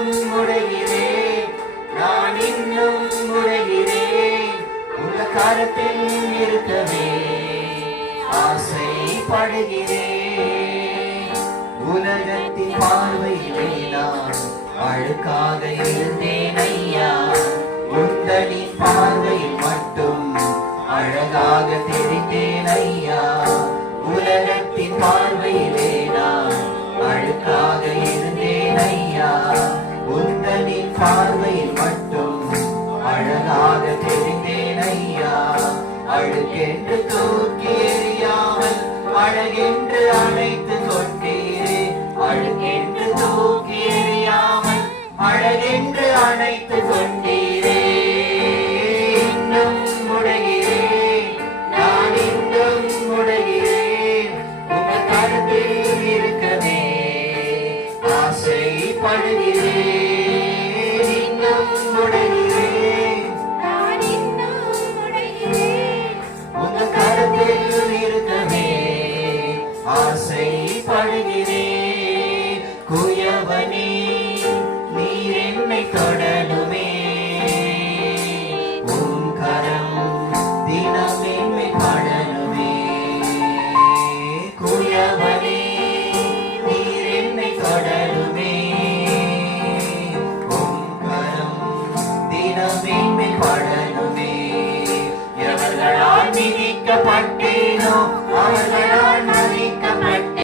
இன்னும் உடைகிறேன், நான் இன்னும் உடைகிறேன். உங்க கரத்தில் இருக்கவே ஆசைப்படுகிறேன். உலகத்தின் பார்வையிலே நான் அழுக்காக இருந்தேன் ஐயா, உந்தனின் பார்வையில் மட்டும் அழகாக தெரிந்தேன் ஐயா. உலகத்தின் பார்வையிலே நான் அழுக்காக இருந்தேன் ஐயா, உந்தனின் பார்வையில் மட்டும் அழகாக தெரிந்தேன் ஐயா. அழுக்கென்று தூக்கி எறியாமல் அழகென்று அழைத்து கொண்டீரே, அழுக்கென்று தூக்கி எறியாமல் அழகென்று அழைத்து கொண்டீரே. இன்னும் உடைகிறேன், நான் இன்னும் உடைகிறேன். உங்க கருத்தில் இருக்கவே ஆசைப்படுகிறேன். இன்னும் உடைகிறேன், நான் இன்னும் உடைகிறேன். உங்க கருத்தில் இருக்கவே ஆசைப்படுகிறேன். குயவனே நீர் என்னை தொடலுமே, உன் கரம் தினம் என்னை படலுமே. குயவனே நீர் என்னை தொடலுமே, உன் கரம் தினம் என்னை படலுமே. எவர்களால் மிதிக்கப்பட்டேனோ அவர்களால் மதிக்க